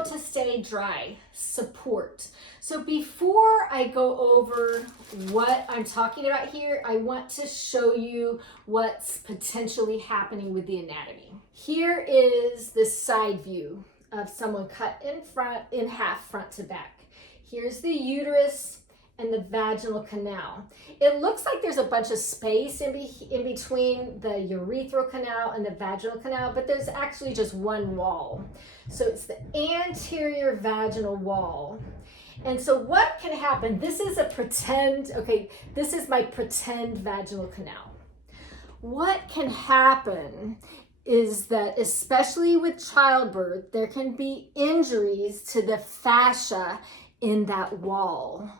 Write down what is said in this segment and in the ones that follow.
how to stay dry, support. So before I go over what I'm talking about here, I want to show you what's potentially happening with the anatomy. Here is the side view of someone cut in half front to back. Here's the uterus and the vaginal canal. It looks like there's a bunch of space in between the urethral canal and the vaginal canal, but there's actually just one wall. So it's the anterior vaginal wall. And so what can happen, this is this is my pretend vaginal canal. What can happen is that, especially with childbirth, there can be injuries to the fascia in that wall.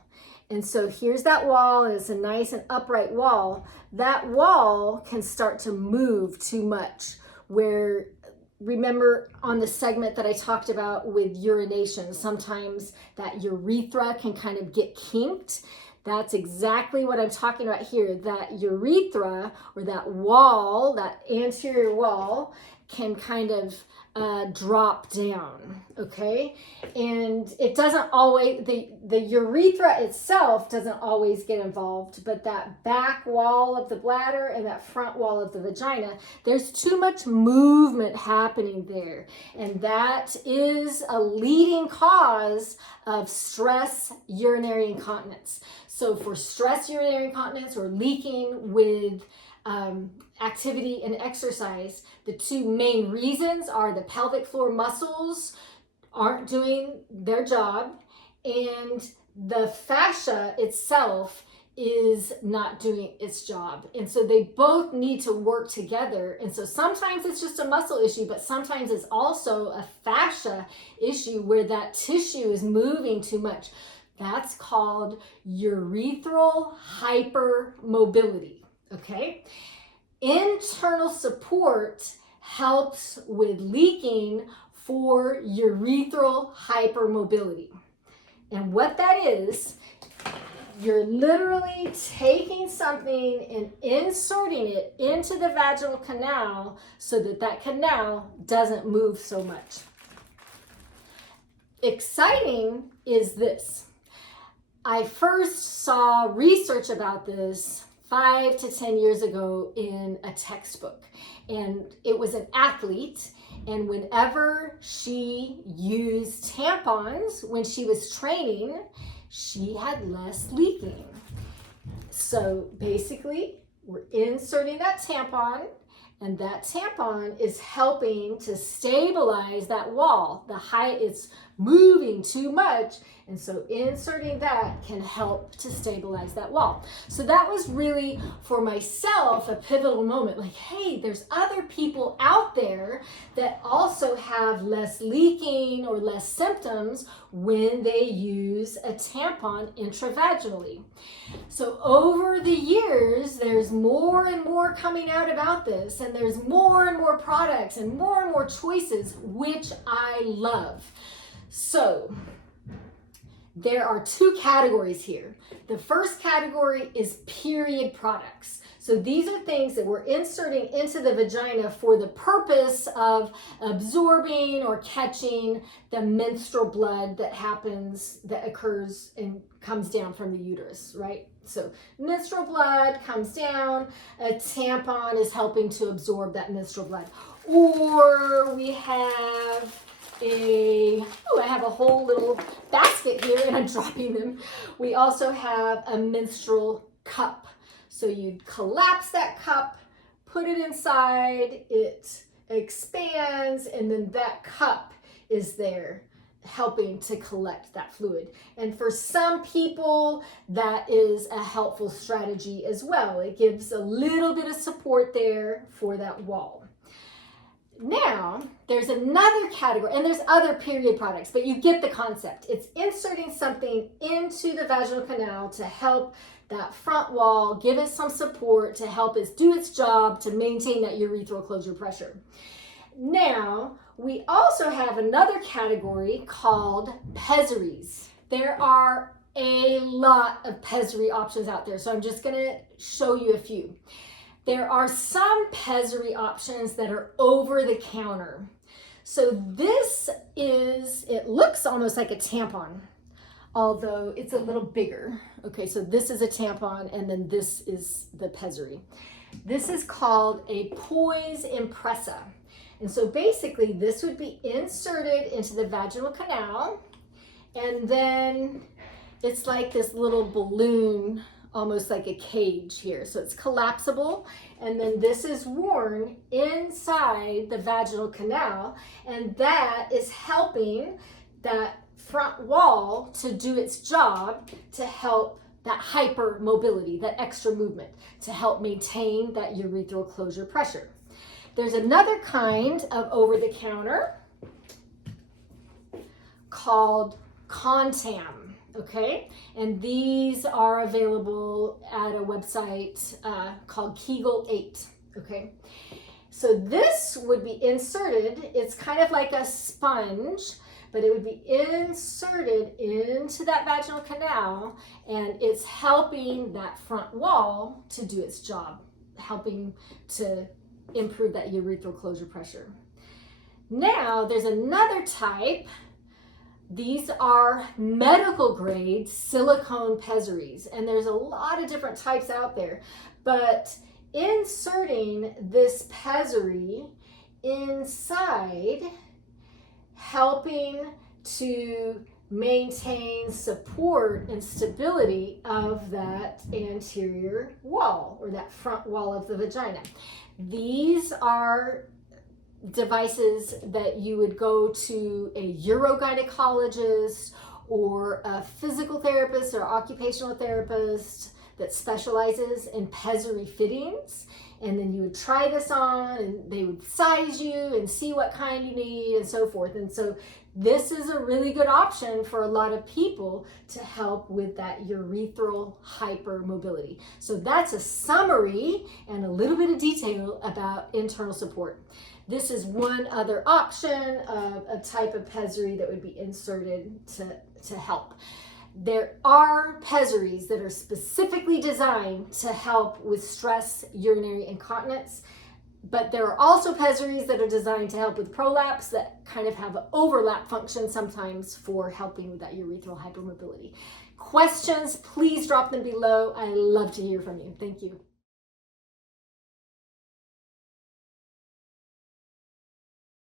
And so here's that wall. It's a nice and upright wall. That wall can start to move too much, where, remember on the segment that I talked about with urination, sometimes that urethra can kind of get kinked. That's exactly what I'm talking about here. That urethra, or that wall, that anterior wall, can kind of drop down, okay? And it doesn't always, the urethra itself doesn't always get involved, but that back wall of the bladder and that front wall of the vagina, there's too much movement happening there. And that is a leading cause of stress urinary incontinence. So for stress urinary incontinence or leaking with activity and exercise, the two main reasons are the pelvic floor muscles aren't doing their job, and the fascia itself is not doing its job. And so they both need to work together. And so sometimes it's just a muscle issue, but sometimes it's also a fascia issue where that tissue is moving too much. That's called urethral hypermobility, okay? Internal support helps with leaking for urethral hypermobility. And what that is, you're literally taking something and inserting it into the vaginal canal so that that canal doesn't move so much. Exciting is this. I first saw research about this 5 to 10 years ago in a textbook, and it was an athlete, and whenever she used tampons when she was training, she had less leaking. So basically, we're inserting that tampon, and that tampon is helping to stabilize that wall. The height, it's moving too much, and so inserting that can help to stabilize that wall. So that was really, for myself, a pivotal moment. Like, hey, there's other people out there that also have less leaking or less symptoms when they use a tampon intravaginally. So over the years, there's more and more coming out about this, and there's more and more products and more choices, which I love. So there are two categories here. The first category is period products. So these are things that we're inserting into the vagina for the purpose of absorbing or catching the menstrual blood that occurs and comes down from the uterus, right? So menstrual blood comes down, a tampon is helping to absorb that menstrual blood. Or we have I have a whole little basket here and I'm dropping them. We also have a menstrual cup. So you'd collapse that cup, put it inside, it expands, and then that cup is there helping to collect that fluid. And for some people, that is a helpful strategy as well. It gives a little bit of support there for that wall. Now, there's another category, and there's other period products, but you get the concept. It's inserting something into the vaginal canal to help that front wall, give it some support, to help it do its job, to maintain that urethral closure pressure. Now, we also have another category called pessaries. There are a lot of pessary options out there, so I'm just going to show you a few. There are some pessary options that are over the counter. So this is, it looks looks almost like a tampon, although it's a little bigger. Okay, so this is a tampon, and then this is the pessary. This is called a Poise Impressa. And so basically this would be inserted into the vaginal canal, and then it's like this little balloon, almost like a cage here. So it's collapsible, and then this is worn inside the vaginal canal, and that is helping that front wall to do its job to help that hypermobility, that extra movement, to help maintain that urethral closure pressure. There's another kind of over-the-counter called Contam, okay? And these are available at a website called Kegel 8, okay? So this would be inserted, it's kind of like a sponge, but it would be inserted into that vaginal canal, and it's helping that front wall to do its job, helping to improve that urethral closure pressure. Now, there's another type. These are medical grade silicone pessaries, and there's a lot of different types out there, but inserting this pessary inside, helping to maintain support and stability of that anterior wall, or that front wall of the vagina. These are devices that you would go to a urogynecologist or a physical therapist or occupational therapist that specializes in pessary fittings, and then you would try this on, and they would size you and see what kind you need and so forth. And so this is a really good option for a lot of people to help with that urethral hypermobility. So that's a summary and a little bit of detail about internal support. This is one other option of a type of pessary that would be inserted to help. There are pessaries that are specifically designed to help with stress urinary incontinence, but there are also pessaries that are designed to help with prolapse that kind of have an overlap function sometimes for helping with that urethral hypermobility. Questions, please drop them below. I love to hear from you. Thank you.